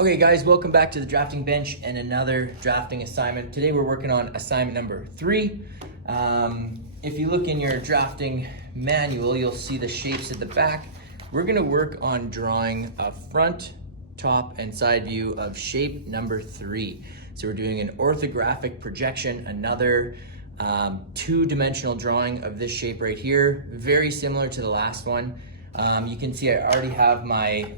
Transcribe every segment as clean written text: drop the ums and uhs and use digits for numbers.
Okay guys, welcome back to the drafting bench and another drafting assignment. Today we're working on assignment number 3. If you look in your drafting manual, you'll see the shapes at the back. We're gonna work on drawing a front, top, and side view of shape number 3. So we're doing an orthographic projection, another two-dimensional drawing of this shape right here. Very similar to the last one. You can see I already have my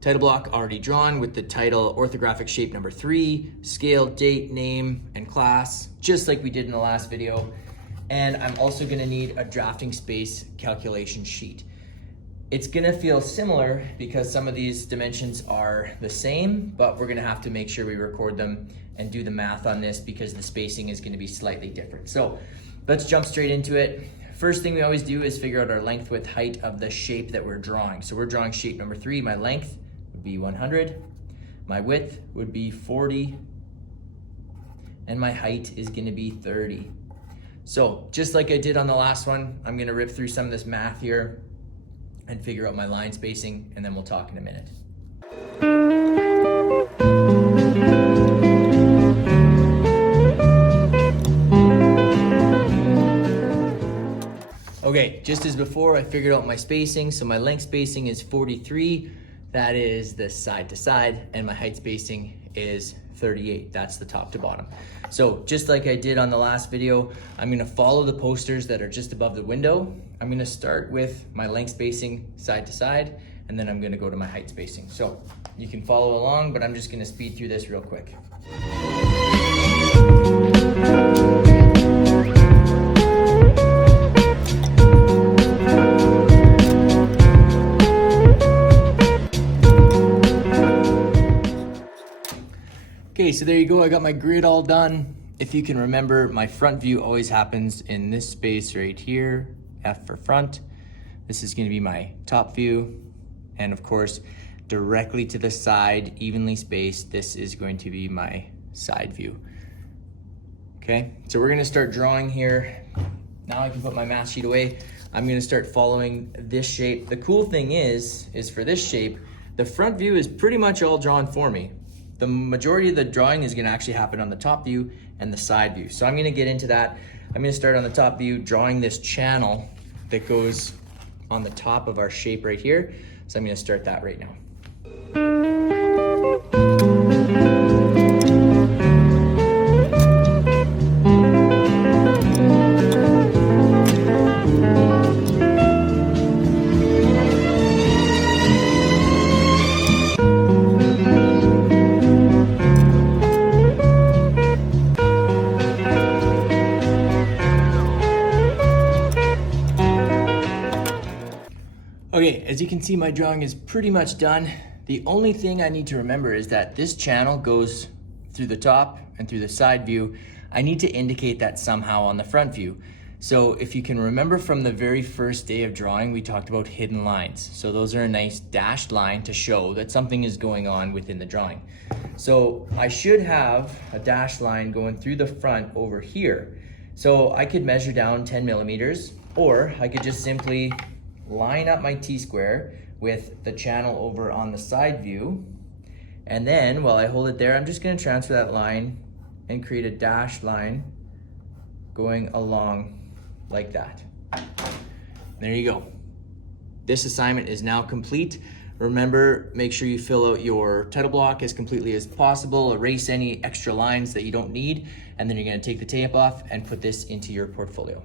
title block already drawn with the title Orthographic Shape Number 3, scale, date, name, and class, just like we did in the last video. And I'm also gonna need a drafting space calculation sheet. It's gonna feel similar because some of these dimensions are the same, but we're gonna have to make sure we record them and do the math on this because the spacing is gonna be slightly different. So let's jump straight into it. First thing we always do is figure out our length, width, height of the shape that we're drawing. So we're drawing shape number 3, my length would be 100, my width would be 40, and my height is gonna be 30. So just like I did on the last one, I'm gonna rip through some of this math here and figure out my line spacing, and then we'll talk in a minute. Okay, just as before, I figured out my spacing. So my length spacing is 43. That is the side to side, and my height spacing is 38. That's the top to bottom. So just like I did on the last video, I'm gonna follow the posters that are just above the window. I'm gonna start with my length spacing side to side, and then I'm gonna go to my height spacing. So you can follow along, but I'm just gonna speed through this real quick. Okay, so there you go, I got my grid all done. If you can remember, my front view always happens in this space right here, F for front. This is gonna be my top view. And of course, directly to the side, evenly spaced, this is going to be my side view. Okay, so we're gonna start drawing here. Now I can put my math sheet away. I'm gonna start following this shape. The cool thing is for this shape, the front view is pretty much all drawn for me. The majority of the drawing is gonna actually happen on the top view and the side view. So I'm gonna get into that. I'm gonna start on the top view, drawing this channel that goes on the top of our shape right here. So I'm gonna start that right now. Okay, as you can see, my drawing is pretty much done. The only thing I need to remember is that this channel goes through the top and through the side view. I need to indicate that somehow on the front view. So if you can remember from the very first day of drawing, we talked about hidden lines. So those are a nice dashed line to show that something is going on within the drawing. So I should have a dashed line going through the front over here. So I could measure down 10 millimeters, or I could just simply line up my T-square with the channel over on the side view. And then while I hold it there, I'm just gonna transfer that line and create a dashed line going along like that. There you go. This assignment is now complete. Remember, make sure you fill out your title block as completely as possible, erase any extra lines that you don't need, and then you're gonna take the tape off and put this into your portfolio.